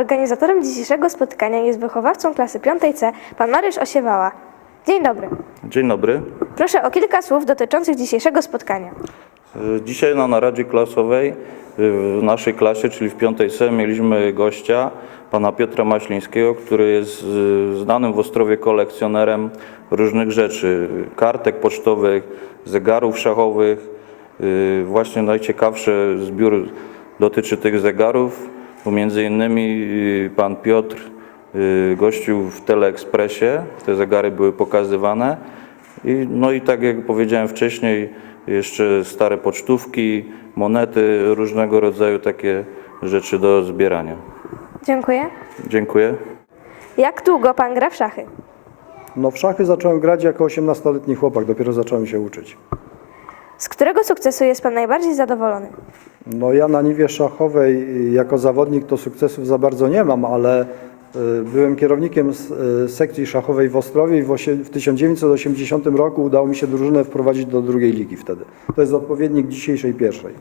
Organizatorem dzisiejszego spotkania jest wychowawcą klasy 5C, pan Mariusz Osiewała. Dzień dobry. Dzień dobry. Proszę o kilka słów dotyczących dzisiejszego spotkania. Y, Dzisiaj na naradzie klasowej w naszej klasie, czyli w 5C, mieliśmy gościa, pana Piotra Maślińskiego, który jest y, znanym w Ostrowie kolekcjonerem różnych rzeczy, kartek pocztowych, zegarów szachowych. Y, Właśnie najciekawszy zbiór dotyczy tych zegarów, bo między innymi y, pan Piotr y, gościł w Teleekspresie, te zegary były pokazywane. I, no i tak jak powiedziałem wcześniej, jeszcze stare pocztówki, monety, różnego rodzaju takie rzeczy do zbierania. Dziękuję. Dziękuję. Jak długo pan gra w szachy? No w szachy zacząłem grać jako 18-letni chłopak, dopiero zacząłem się uczyć. Z którego sukcesu jest pan najbardziej zadowolony? No ja na niwie szachowej jako zawodnik to sukcesów za bardzo nie mam, ale y, byłem kierownikiem y, sekcji szachowej w Ostrowie i w 1980 roku udało mi się drużynę wprowadzić do drugiej ligi wtedy. To jest odpowiednik dzisiejszej pierwszej.